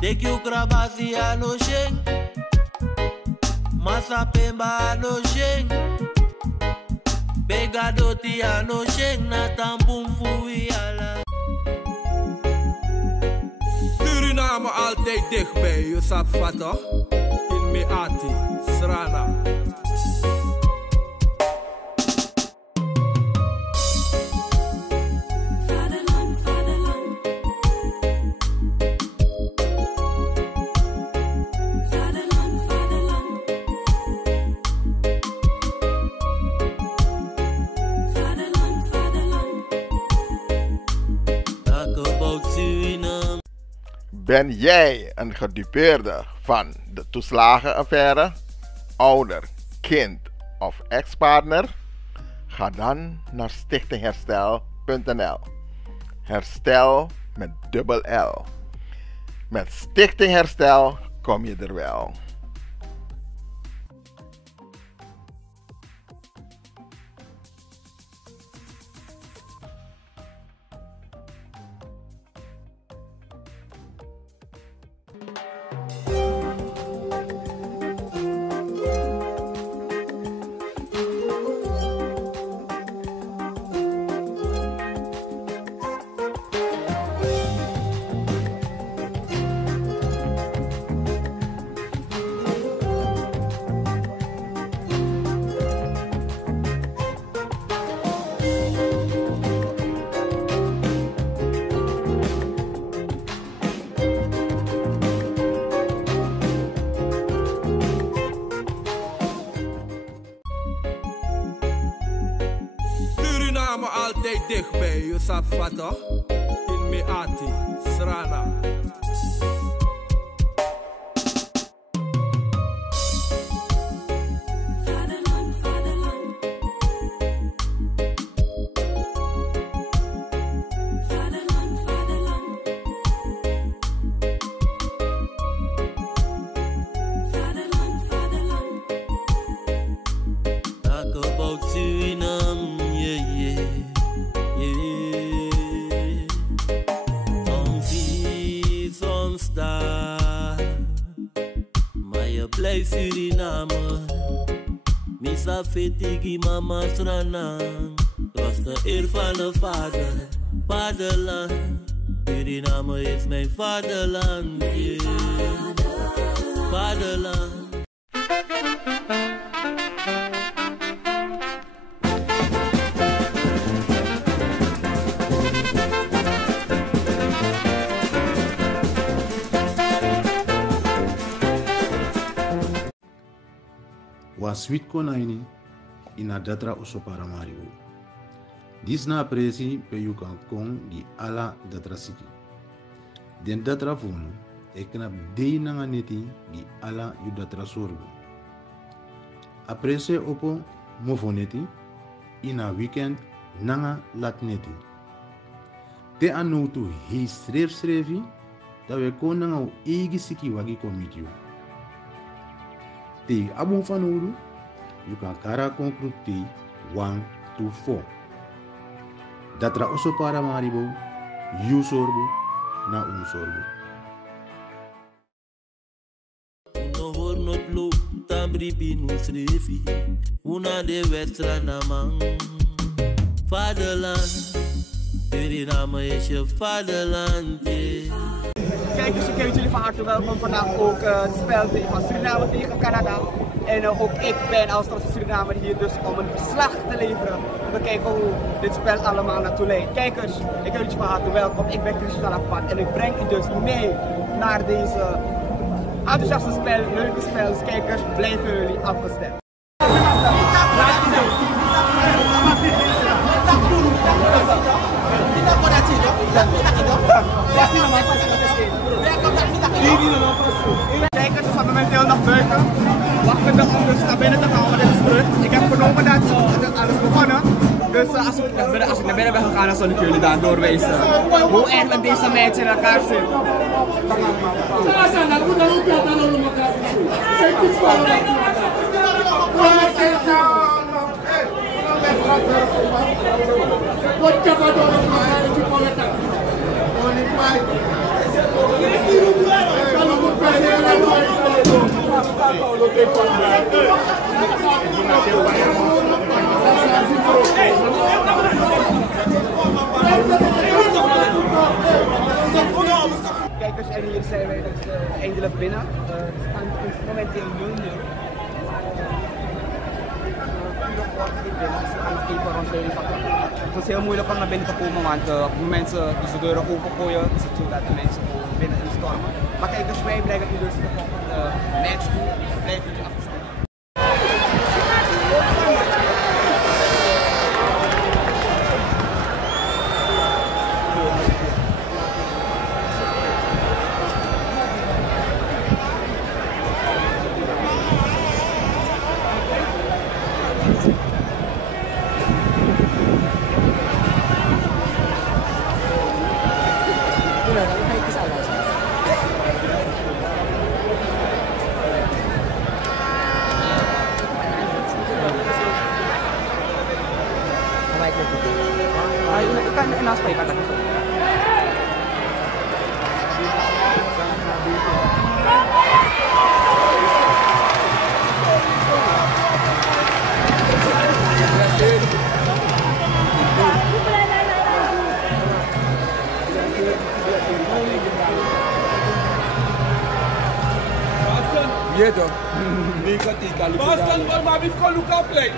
Take you krabasi ano sheng, masa pemba ano sheng, begadoti ano sheng na tampum fui ala. Suriname altijd dichtbij, je sap vato in me ati, srana. Ben jij een gedupeerde van de toeslagenaffaire, ouder, kind of ex-partner? Ga dan naar stichtingherstel.nl. Herstel met dubbel L. Met Stichting Herstel kom je er wel. Suriname altijd dichtbij, je sap vato in me ati, srana. Talk about Suriname. Blij Suriname, misa fetigi mama Suriname. Was de eer van de vader, vaderland. Suriname is mijn vaderland, vaderland. Was sweet konaini ina datra oso paramaribo. Dis na presi pe you kan kong di ala datra siki. Den datra funu ekna dei nanga neti di ala yu datra sorgo. Aprese opo mofoneti ina weekend nanga lat neti. Te anutu hei srevi da we kon nanga u egi siki wagi komitio. Te abon van ouro, you kan kara concluti 1 to 4. Datra oso para maribo, you sorbo, na un sorbo. No hornot lo, tambri binus refi, una de westra namang. Vaderland, Suriname is je vaderland. Kijkers, ik heet jullie van harte welkom. Vandaag ook het spel van Suriname tegen Canada. En ook ik ben als trotse Surinamer hier dus om een verslag te leveren. Om te kijken hoe dit spel allemaal naartoe leidt. Kijkers, ik heet jullie van harte welkom. Ik ben Christian Apart en ik breng u dus mee naar deze enthousiaste spel, leuke spel. Dus kijkers, blijven jullie afgestemd. Kijkers, we zijn momenteel nog buiten. Wachten om dus naar binnen te gaan, want dit is terug. Ik heb vernomen dat het alles begonnen. Dus als ik naar binnen ben gegaan, dan zal ik jullie daar doorwijzen hoe eigenlijk deze match in elkaar zit. Kijkers, en hier zijn wij dus eindelijk binnen. Het staat momenteel 0-0. Dus we gaan nog even rondleven. Het was heel moeilijk om naar binnen te komen, want op mensen dus de deuren opengooien, is het zo dat de mensen gewoon binnen instormen. Maar kijkers, wij blijven nu dus de volgende match toe. Blijven jullie afgestemd. Boston, maar wie kan Luca play?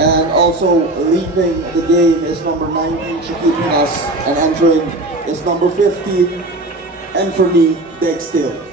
And also leaving the game is number 19, Chiquipinas, and entering is number 15, Anthony Dextil.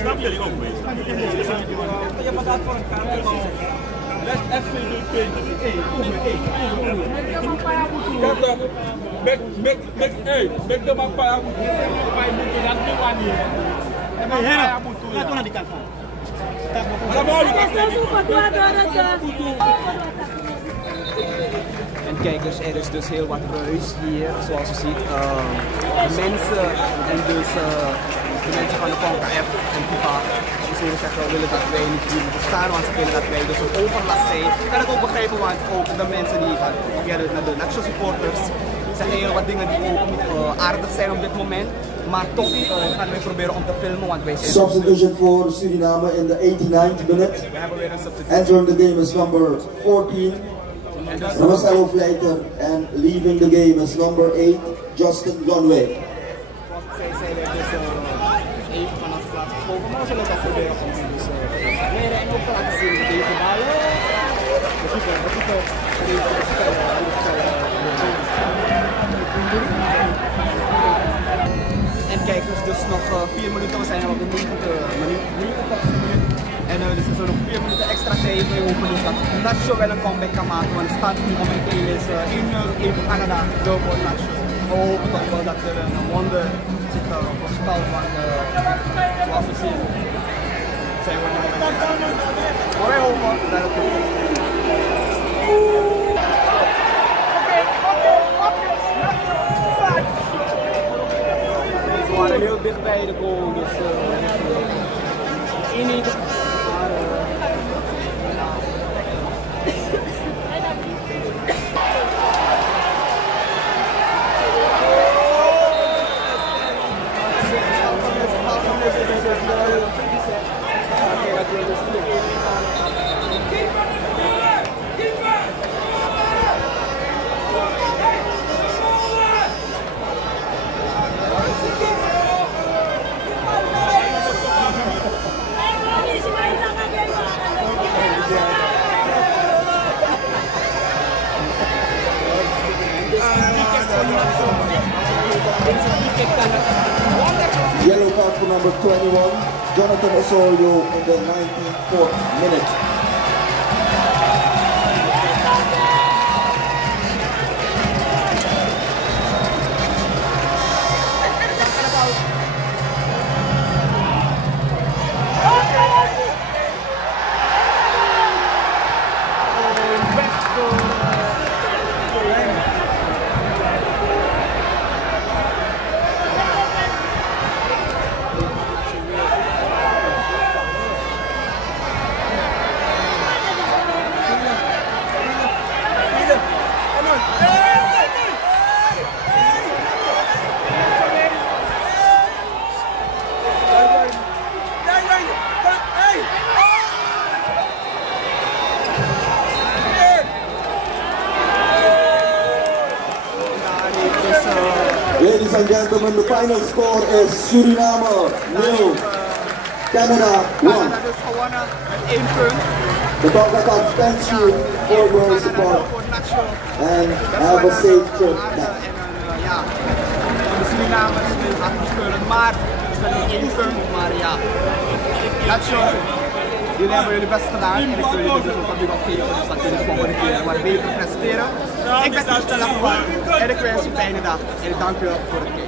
Snap jullie ook mee? Je betaalt voor een kaart. Let's even make the mapa. En kijkers, er is dus heel wat ruis hier, zoals je ziet. De mensen en dus de mensen van de CONCACAF en FIFA, die zullen zeggen, willen dat wij niet hier moeten staan, want ze willen dat wij dus een overlast zijn. Ik kan het ook begrijpen, want ook de mensen die van de National supporters zeggen heel wat dingen die ook niet aardig zijn op dit moment. Maar toch gaan wij proberen om te filmen, want wij zijn... Substitution for Suriname in the 89th minute. We hebben weer een substitution. Entering the game is number 14. Marcelo Fleiter, and leaving the game is number 8, Justin Lonway. Zij zijn er dus even vanaf de plaats gekomen, maar we zullen dat proberen om dus leren en ook te laten zien dat deze ballen. En kijk, dus nog 4 minuten, we zijn al op de 90 minuut. En dus er zijn nog 4 minuten extra tijd. We hopen dus dat Nacho wel een comeback kan maken, want de stand nu momenteel is 1-0 voor Canada, 0 voor Nacho. We hopen toch wel dat er een wonder zich voorspelt, want zoals we zien zijn we nu maar wij hopen dat het goed is. Ze waren heel dichtbij de goal, dus 1-1. Yellow card for number 21, Jonathan Osorio in the 94th minute. Ladies and gentlemen, the final score is Suriname 0, Canada 1. Canada dus gewonnen met 1 punt. The CONCACAF thanks you for your support and have a safe trip back. Ja, de Surinamers zijn afgespeurd, maar het is wel niet 1 punt, maar ja. Nacho, jullie hebben jullie best gedaan en ik wil jullie dus ook op geven, dus dat jullie de volgende keer wat beter presteren. Ik ben Stella en ik wens je een fijne dag en ik dank u voor het kijken.